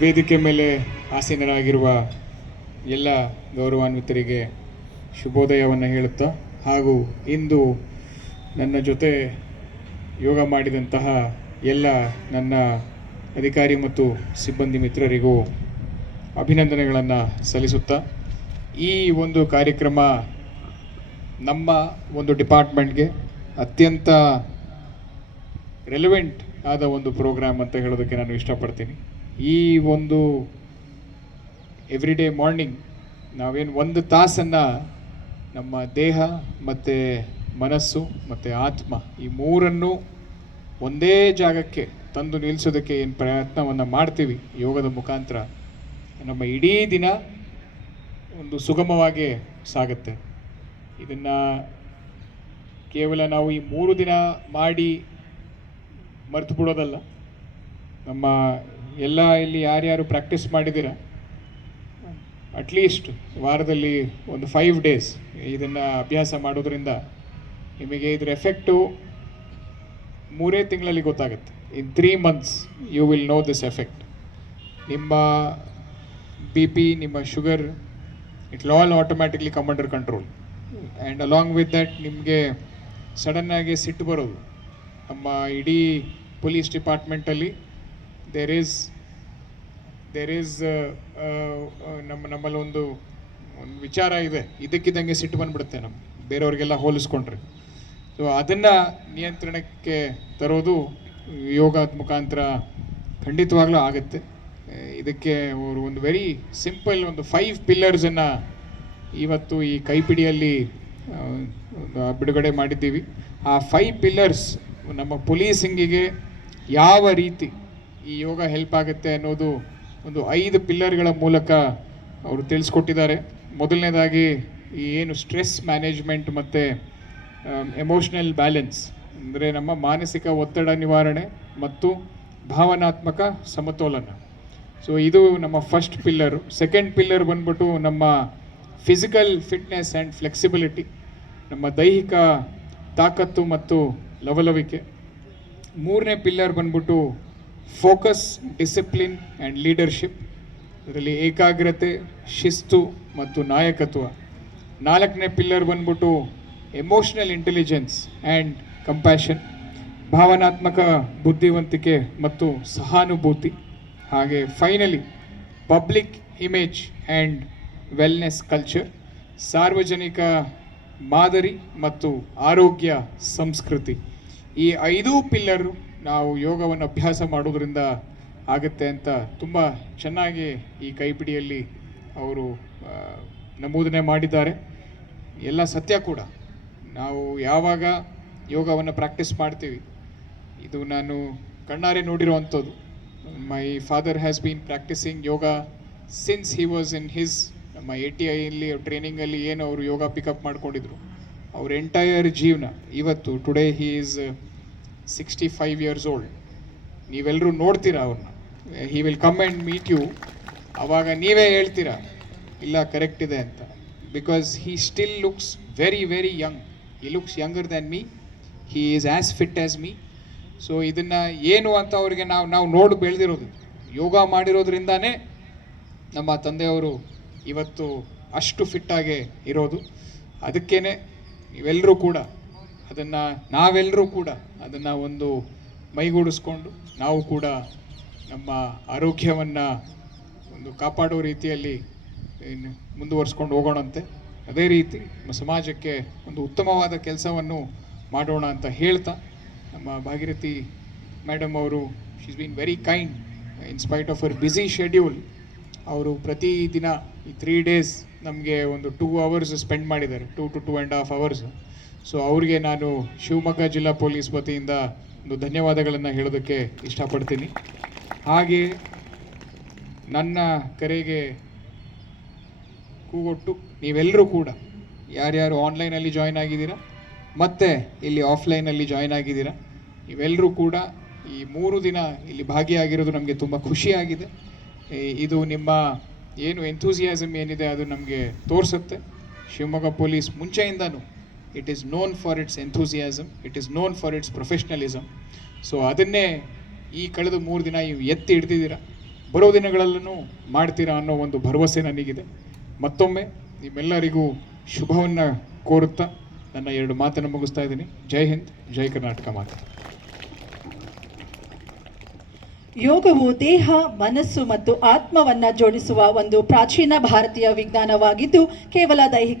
ವೇದಿಕೆ ಮೇಲೆ ಆಸೀನರಾಗಿರುವ ಎಲ್ಲ ಗೌರವಾನ್ವಿತರಿಗೆ ಶುಭೋದಯವನ್ನು ಹೇಳುತ್ತಾ, ಹಾಗೂ ಇಂದು ನನ್ನ ಜೊತೆ ಯೋಗ ಮಾಡಿದಂತಹ ಎಲ್ಲ ನನ್ನ ಅಧಿಕಾರಿ ಮತ್ತು ಸಿಬ್ಬಂದಿ ಮಿತ್ರರಿಗೂ ಅಭಿನಂದನೆಗಳನ್ನು ಸಲ್ಲಿಸುತ್ತಾ, ಈ ಒಂದು ಕಾರ್ಯಕ್ರಮ ನಮ್ಮ ಒಂದು ಡಿಪಾರ್ಟ್ಮೆಂಟ್ಗೆ ಅತ್ಯಂತ ರೆಲೆವೆಂಟ್ ಆದ ಒಂದು ಪ್ರೋಗ್ರಾಮ್ ಅಂತ ಹೇಳೋದಕ್ಕೆ ನಾನು ಇಷ್ಟಪಡ್ತೀನಿ. ಈ ಒಂದು ಎವ್ರಿಡೇ ಮಾರ್ನಿಂಗ್ ನಾವೇನು ಒಂದು ತಾಸನ್ನು ನಮ್ಮ ದೇಹ ಮತ್ತು ಮನಸ್ಸು ಮತ್ತು ಆತ್ಮ ಈ ಮೂರನ್ನು ಒಂದೇ ಜಾಗಕ್ಕೆ ತಂದು ನಿಲ್ಲಿಸೋದಕ್ಕೆ ಏನು ಪ್ರಯತ್ನವನ್ನು ಮಾಡ್ತೀವಿ ಯೋಗದ ಮುಖಾಂತರ, ನಮ್ಮ ಇಡೀ ದಿನ ಒಂದು ಸುಗಮವಾಗಿ ಸಾಗುತ್ತೆ. ಇದನ್ನು ಕೇವಲ ನಾವು ಈ 3 ದಿನ ಮಾಡಿ ಮರೆತು ಬಿಡೋದಲ್ಲ. ನಮ್ಮ ಎಲ್ಲ ಇಲ್ಲಿ ಯಾರ್ಯಾರು ಪ್ರಾಕ್ಟೀಸ್ ಮಾಡಿದ್ದೀರ, ಅಟ್ಲೀಸ್ಟ್ ವಾರದಲ್ಲಿ ಒಂದು 5 ಡೇಸ್ ಇದನ್ನು ಅಭ್ಯಾಸ ಮಾಡೋದ್ರಿಂದ ನಿಮಗೆ ಇದರ ಎಫೆಕ್ಟು 3 ತಿಂಗಳಲ್ಲಿ ಗೊತ್ತಾಗುತ್ತೆ. In 3 months you will know this effect. ನಿಮ್ಮ BP, ನಿಮ್ಮ sugar, it will all automatically come under control. And along with that ನಿಮಗೆ ಸಡನ್ನಾಗಿ ಸಿಟ್ಟು ಬರೋದು. ನಮ್ಮ ಇಡೀ ಪೊಲೀಸ್ ಡಿಪಾರ್ಟ್ಮೆಂಟಲ್ಲಿ ದೇರ್ ಈಸ್ ನಮ್ಮಲ್ಲಿ ಒಂದು ವಿಚಾರ ಇದೆ, ಇದಕ್ಕಿದ್ದಂಗೆ ಸಿಟ್ಟು ಬಂದುಬಿಡುತ್ತೆ ನಮ್ಮ ಬೇರೆಯವ್ರಿಗೆಲ್ಲ ಹೋಲಿಸ್ಕೊಂಡ್ರೆ. ಸೊ ಅದನ್ನು ನಿಯಂತ್ರಣಕ್ಕೆ ತರೋದು ಯೋಗದ ಮುಖಾಂತರ ಖಂಡಿತವಾಗ್ಲೂ ಆಗುತ್ತೆ. ಇದಕ್ಕೆ ಅವರು ಒಂದು ವೆರಿ ಸಿಂಪಲ್ ಒಂದು 5 ಪಿಲ್ಲರ್ಸನ್ನು ಇವತ್ತು ಈ ಕೈಪಿಡಿಯಲ್ಲಿ ಬಿಡುಗಡೆ ಮಾಡಿದ್ದೀವಿ. ಆ 5 ಪಿಲ್ಲರ್ಸ್ ನಮ್ಮ ಪೊಲೀಸಿಂಗಿಗೆ ಯಾವ ರೀತಿ ಈ ಯೋಗ ಹೆಲ್ಪ್ ಆಗುತ್ತೆ ಅನ್ನೋದು ಒಂದು 5 ಪಿಲ್ಲರ್ಗಳ ಮೂಲಕ ಅವರು ತಿಳಿಸ್ಕೊಟ್ಟಿದ್ದಾರೆ. ಮೊದಲನೇದಾಗಿ ಈ ಏನು ಸ್ಟ್ರೆಸ್ ಮ್ಯಾನೇಜ್ಮೆಂಟ್ ಮತ್ತು ಎಮೋಷ್ನಲ್ ಬ್ಯಾಲೆನ್ಸ್, ಅಂದರೆ ನಮ್ಮ ಮಾನಸಿಕ ಒತ್ತಡ ನಿವಾರಣೆ ಮತ್ತು ಭಾವನಾತ್ಮಕ ಸಮತೋಲನ. ಸೊ ಇದು ನಮ್ಮ ಫಸ್ಟ್ ಪಿಲ್ಲರು. ಸೆಕೆಂಡ್ ಪಿಲ್ಲರ್ ಬಂದ್ಬಿಟ್ಟು ನಮ್ಮ ಫಿಸಿಕಲ್ ಫಿಟ್ನೆಸ್ ಆ್ಯಂಡ್ ಫ್ಲೆಕ್ಸಿಬಿಲಿಟಿ, ನಮ್ಮ ದೈಹಿಕ ತಾಕತ್ತು ಮತ್ತು ಲವಲವಿಕೆ. ಮೂರನೇ ಪಿಲ್ಲರ್ ಬಂದ್ಬಿಟ್ಟು ಫೋಕಸ್, ಡಿಸಿಪ್ಲಿನ್ ಆ್ಯಂಡ್ ಲೀಡರ್ಶಿಪ್, ಇದರಲ್ಲಿ ಏಕಾಗ್ರತೆ, ಶಿಸ್ತು ಮತ್ತು ನಾಯಕತ್ವ. 4ನೇ ಪಿಲ್ಲರ್ ಬಂದ್ಬಿಟ್ಟು ಎಮೋಷ್ನಲ್ ಇಂಟೆಲಿಜೆನ್ಸ್ ಆ್ಯಂಡ್ ಕಂಪ್ಯಾಷನ್, ಭಾವನಾತ್ಮಕ ಬುದ್ಧಿವಂತಿಕೆ ಮತ್ತು ಸಹಾನುಭೂತಿ. ಹಾಗೆ finally public image and wellness culture, ಸಾರ್ವಜನಿಕ ಮಾದರಿ ಮತ್ತು ಆರೋಗ್ಯ ಸಂಸ್ಕೃತಿ. ಈ 5 ಪಿಲ್ಲರು ನಾವು ಯೋಗವನ್ನು ಅಭ್ಯಾಸ ಮಾಡೋದ್ರಿಂದ ಆಗುತ್ತೆ ಅಂತ ತುಂಬ ಚೆನ್ನಾಗಿ ಈ ಕೈಪಿಡಿಯಲ್ಲಿ ಅವರು ನಮೂದನೆ ಮಾಡಿದ್ದಾರೆ. ಎಲ್ಲ ಸತ್ಯ ಕೂಡ. ನಾವು ಯಾವಾಗ ಯೋಗವನ್ನು ಪ್ರಾಕ್ಟೀಸ್ ಮಾಡ್ತೀವಿ, ಇದು ನಾನು ಕಣ್ಣಾರೆ ನೋಡಿರುವಂಥದ್ದು. My father has been practising yoga since he was in his ನಮ್ಮ ATIಯಲ್ಲಿ ಟ್ರೈನಿಂಗಲ್ಲಿ ಏನು ಅವರು ಯೋಗ ಪಿಕಪ್ ಮಾಡ್ಕೊಂಡಿದ್ರು, ಅವ್ರ ಎಂಟೈರ್ ಜೀವನ ಇವತ್ತು today he is 65 years old. ನೀವೆಲ್ಲರೂ ನೋಡ್ತೀರಾ ಅವ್ರನ್ನ, he will come and meet you. ಆವಾಗ ನೀವೇ ಹೇಳ್ತೀರಾ ಇಲ್ಲ ಕರೆಕ್ಟ್ ಇದೆ ಅಂತ. Because he still looks very very young. He looks younger than me. He is as fit as me. So ಇದನ್ನು ಏನು ಅಂತ ಅವ್ರಿಗೆ ನಾವು ನೋಡಿ ಬೆಳೆದಿರೋದು, ಯೋಗ ಮಾಡಿರೋದ್ರಿಂದಾನೇ ನಮ್ಮ ತಂದೆಯವರು ಇವತ್ತು ಅಷ್ಟು ಫಿಟ್ಟಾಗಿ ಇರೋದು. ಅದಕ್ಕೇ ನೀವೆಲ್ಲರೂ ಕೂಡ ನಾವೆಲ್ಲರೂ ಕೂಡ ಅದನ್ನು ಒಂದು ಮೈಗೂಡಿಸ್ಕೊಂಡು ನಾವು ಕೂಡ ನಮ್ಮ ಆರೋಗ್ಯವನ್ನು ಒಂದು ಕಾಪಾಡೋ ರೀತಿಯಲ್ಲಿ ಮುಂದುವರಿಸ್ಕೊಂಡು ಹೋಗೋಣಂತೆ. ಅದೇ ರೀತಿ ನಮ್ಮ ಸಮಾಜಕ್ಕೆ ಒಂದು ಉತ್ತಮವಾದ ಕೆಲಸವನ್ನು ಮಾಡೋಣ ಅಂತ ಹೇಳ್ತಾ, ನಮ್ಮ ಭಾಗೀರಥಿ ಮೇಡಮ್ ಅವರು she is been very kind in spite of our busy schedule. ಅವರು ಪ್ರತಿದಿನ ಈ 3 days ನಮಗೆ ಒಂದು 2 hours ಸ್ಪೆಂಡ್ ಮಾಡಿದ್ದಾರೆ, 2 to 2.5 hours. ಸೊ ಅವ್ರಿಗೆ ನಾನು ಶಿವಮೊಗ್ಗ ಜಿಲ್ಲಾ ಪೊಲೀಸ್ ವತಿಯಿಂದ ಒಂದು ಧನ್ಯವಾದಗಳನ್ನು ಹೇಳೋದಕ್ಕೆ ಇಷ್ಟಪಡ್ತೀನಿ. ಹಾಗೆ ನನ್ನ ಕರೆಗೆ ಕೂಗೊಟ್ಟು ನೀವೆಲ್ಲರೂ ಕೂಡ ಯಾರ್ಯಾರು ಆನ್ಲೈನಲ್ಲಿ ಜಾಯ್ನ್ ಆಗಿದ್ದೀರಾ ಮತ್ತು ಇಲ್ಲಿ ಆಫ್ಲೈನಲ್ಲಿ ಜಾಯ್ನ್ ಆಗಿದ್ದೀರಾ, ನೀವೆಲ್ಲರೂ ಕೂಡ ಈ 3 ದಿನ ಇಲ್ಲಿ ಭಾಗಿಯಾಗಿರೋದು ನಮಗೆ ತುಂಬ ಖುಷಿಯಾಗಿದೆ. ಇದು ನಿಮ್ಮ ಏನು ಎಂಥೂಸಿಯಾಸಮ್ ಏನಿದೆ ಅದು ನಮಗೆ ತೋರಿಸುತ್ತೆ. ಶಿವಮೊಗ್ಗ ಪೊಲೀಸ್ ಮುಂಚೆಯಿಂದನೂ it is known for its enthusiasm, it is known for its professionalism. So ಅದನ್ನೇ ಈ ಕಳೆದ 3 ದಿನ ನೀವು ಎತ್ತಿ ಹಿಡ್ದಿದ್ದೀರಾ. ಬರೋ ದಿನಗಳಲ್ಲೂ ಮಾಡ್ತೀರಾ ಅನ್ನೋ ಒಂದು ಭರವಸೆ ನನಗಿದೆ. ಮತ್ತೊಮ್ಮೆ ನಿಮ್ಮೆಲ್ಲರಿಗೂ ಶುಭವನ್ನು ಕೋರುತ್ತಾ ನನ್ನ 2 ಮಾತನ್ನು ಮುಗಿಸ್ತಾ ಇದ್ದೀನಿ. ಜೈ ಹಿಂದ್, ಜೈ ಕರ್ನಾಟಕ ಮಾತೆ. ಯೋಗವು ದೇಹ, ಮನಸ್ಸು ಮತ್ತು ಆತ್ಮವನ್ನ ಜೋಡಿಸುವ ಒಂದು ಪ್ರಾಚೀನ ಭಾರತೀಯ ವಿಜ್ಞಾನವಾಗಿದ್ದು ಕೇವಲ ದೈಹಿಕ